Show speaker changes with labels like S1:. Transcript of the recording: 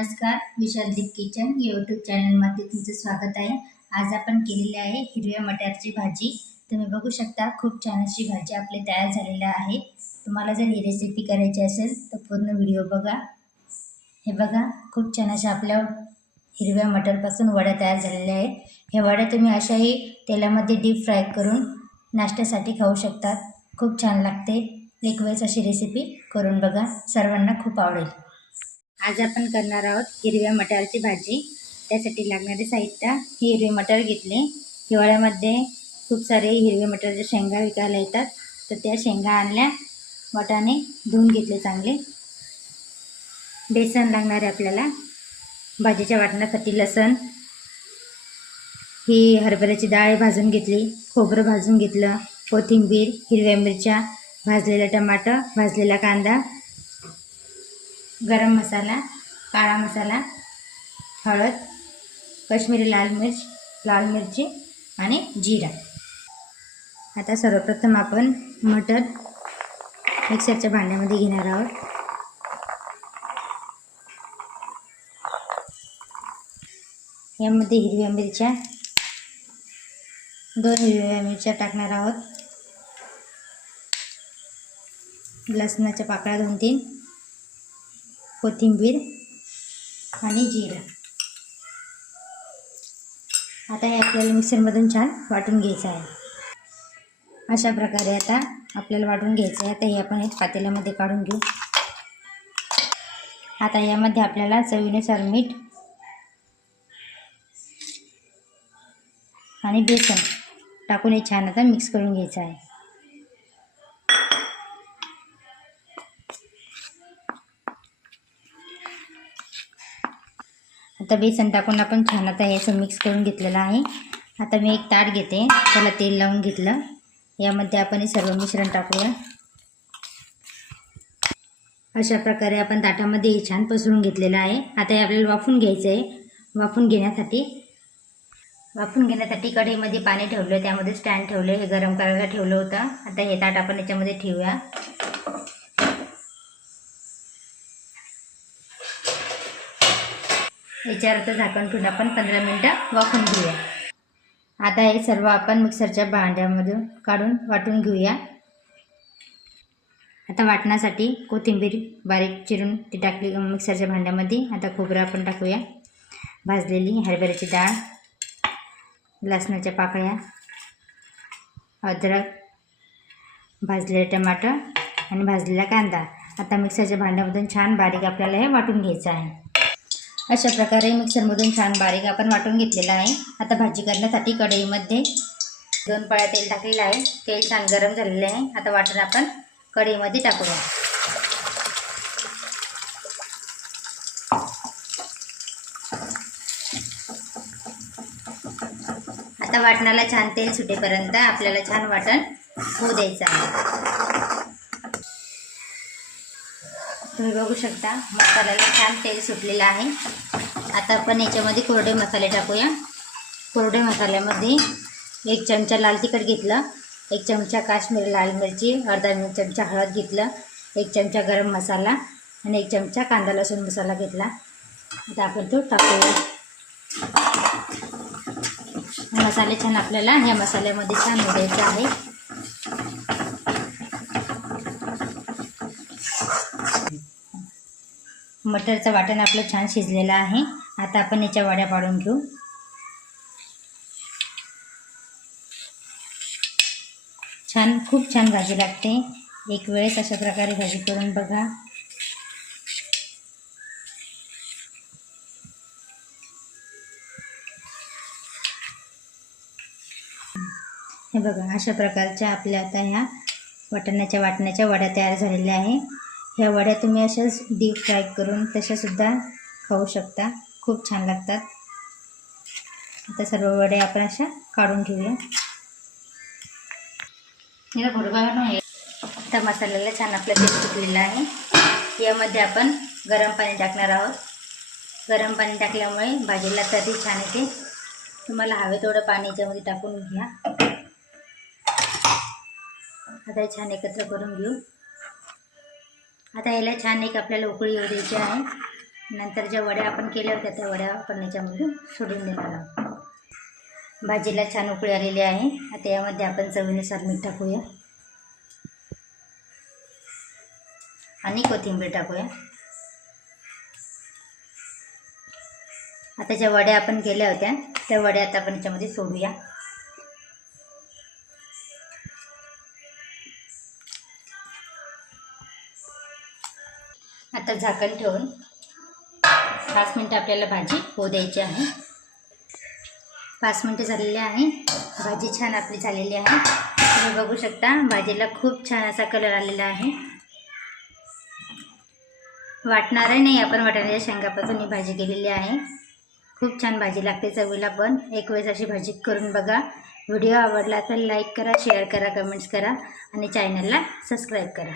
S1: नमस्कार विशाल दीप kitchen YouTube चॅनलमध्ये तुमचं स्वागत आहे. आज आपण केलेली आहे हिरव्या मटारची भाजी. तुम्ही बघू शकता खूप छान अशी भाजी आपली तयार झालेली आहे. तुम्हाला जर ही रेसिपी करायची असेल तर पूर्ण व्हिडिओ बघा. हे बघा खूप छान अशा आपल्या हिरव्या मटारपासून वड्या तयार झालेल्या आहे हे वड्या तुम्ही अशाही तेलामध्ये डीप फ्राय करून नाश्त्यासाठी खाऊ शकतात. खूप छान लागते. एक वेळेस अशी रेसिपी करून बघा. सर्वांना खूप आवडेल. आज आपण करणार आहोत हिरव्या मटारची भाजी. त्यासाठी लागणारे साहित्य हे हिरवे मटार घेतले. हिवाळ्यामध्ये खूप सारे हिरवे मटारच्या शेंगा विकायला येतात. तर त्या शेंगा आणल्या. वाटाने धुवून घेतले चांगले. बेसन लागणार आहे आपल्याला. भाजीच्या वाटण्यासाठी लसण. ही हरभऱ्याची डाळ भाजून घेतली. खोबरं भाजून घेतलं. कोथिंबीर हिरव्या मिरच्या भाजलेला टमाटर भाजलेला कांदा. गरम मसाला काळा मसाला हळद कश्मीरी लाल मिर्च लाल मिरची आणि जिरा. आता सर्वप्रथम आपण मटर मिक्सरच्या भांड्यामध्ये घेणार आहोत. यामध्ये हिरव्या मिरच्या दोन हिरव्या मिरच्या टाकणार आहोत. लसणाच्या पाकळ्या दोन तीन कोथिंबीर आणि जिरं. आता हे आपल्याला मिक्सरमधून छान वाटून घ्यायचं आहे. अशा प्रकारे आता आपल्याला वाटून घ्यायचं आहे. आता हे आपण एक पातेल्यामध्ये काढून घेऊ. आता यामध्ये आपल्याला चवीनुसार मीठ आणि बेसन टाकून हे छान आता मिक्स करून घ्यायचं आहे. आता बेसन टाकून आपण छान आता हे असं मिक्स करून घेतलेलं आहे. आता मी एक ताट घेते. त्याला तेल लावून घेतलं. यामध्ये आपण हे सर्व मिश्रण टाकूया. अशा प्रकारे आपण ताटामध्ये हे छान पसरून घेतलेलं आहे. आता हे आपल्याला वाफून घ्यायचं आहे वाफून घेण्यासाठी वाफून घेण्यासाठी कढईमध्ये पाणी ठेवलं. त्यामध्ये स्टँड ठेवले. हे गरम करायला ठेवलं होतं. आता हे ताट आपण याच्यामध्ये ठेवूया. याच्यावर झाकण ठेवून आपण पंधरा मिनटं वाफून घेऊया. आता हे सर्व आपण मिक्सरच्या भांड्यामधून काढून वाटून घेऊया. आता वाटण्यासाठी कोथिंबीर बारीक चिरून ती टाकली मिक्सरच्या भांड्यामध्ये. आता खोबरं आपण टाकूया. भाजलेली हरभऱ्याची डाळ लसणाच्या पाकळ्या अद्रक भाजलेले टमाटर आणि भाजलेला कांदा. आता मिक्सरच्या भांड्यामधून छान बारीक आपल्याला हे वाटून घ्यायचं आहे. अशा प्रकारे मिक्सरमधून छान बारीक आपण वाटून घेतलेलं आहे. आता भाजी करण्यासाठी कढईमध्ये दोन पळ्या तेल टाकलेलं आहे. तेल छान गरम झालेलं आहे. आता वाटण आपण कढईमध्ये टाकूया. आता वाटणाला छान तेल सुटेपर्यंत आपल्याला छान वाटण होऊ द्यायचं आहे. तुम्ही बघू शकता मसाल्याला छान तेल सुटलेलं आहे. आता आपण याच्यामध्ये कोरडे मसाले टाकूया. कोरडे मसाल्यामध्ये एक चमचा लाल तिखट घेतलं एक चमचा काश्मीरी लाल मिरची अर्धा चमचा हळद घेतलं एक चमचा गरम मसाला आणि एक चमचा कांदा लसूण मसाला घेतला. आता आपण तो टाकूया. मसाले छान आपल्याला ह्या मसाल्यामध्ये छान द्यायचं आहे. मटरचं वाटण आपलं छान शिजलेलं आहे. आता आपण याच्या वड्या पाडून घेऊ. छान खूप छान भाजी लागते. एक वेळेस अशा प्रकारे भाजी करून बघा. हे बघा अशा प्रकारच्या आपल्या आता ह्या वाटण्याच्या वाटण्याच्या वड्या तयार झालेल्या आहे. ह्या वड्या तुम्ही अशाच डीप फ्राय करून तशासुद्धा खाऊ शकता. खूप छान लागतात. आता सर्व वड्या आपण अशा काढून घेऊया. याला भुरगा आता मसाल्याला छान आपलं तेल सुटलेलं आहे. यामध्ये आपण गरम पाणी टाकणार आहोत. गरम पाणी टाकल्यामुळे भाजीला तरी छान येते. तुम्हाला हवे तेवढं पाणी याच्यामध्ये टाकून घ्या. आता छान एकत्र करून घेऊ. आता याला छान एक आपल्याला उकळी येऊ द्यायची आहे. नंतर ज्या वड्या आपण केल्या होत्या त्या वड्या आपण याच्यामधून सोडून देणार आहोत. भाजीला छान उकळी आलेली आहे. आता यामध्ये आपण चवीनुसार मीठ टाकूया. आणि कोथिंबीर टाकूया. आता ज्या वड्या आपण केल्या होत्या त्या वड्या आता आपण याच्यामध्ये सोडूया. आता झाकण ठेवून पाच मिनटं आपल्याला भाजी होऊ द्यायची आहे. पाच मिनटं झालेली आहे. भाजी छान आपली झालेली आहे. तुम्ही बघू शकता भाजीला खूप छान असा कलर आलेला आहे. वाटणारही नाही आपण वाटाण्याच्या शेंगापासून ही भाजी केलेली आहे. खूप छान भाजी लागते चवीला पण. एक वेळेस अशी भाजी करून बघा. व्हिडिओ आवडला तर लाईक करा शेअर करा कमेंट्स करा आणि चॅनलला सबस्क्राईब करा.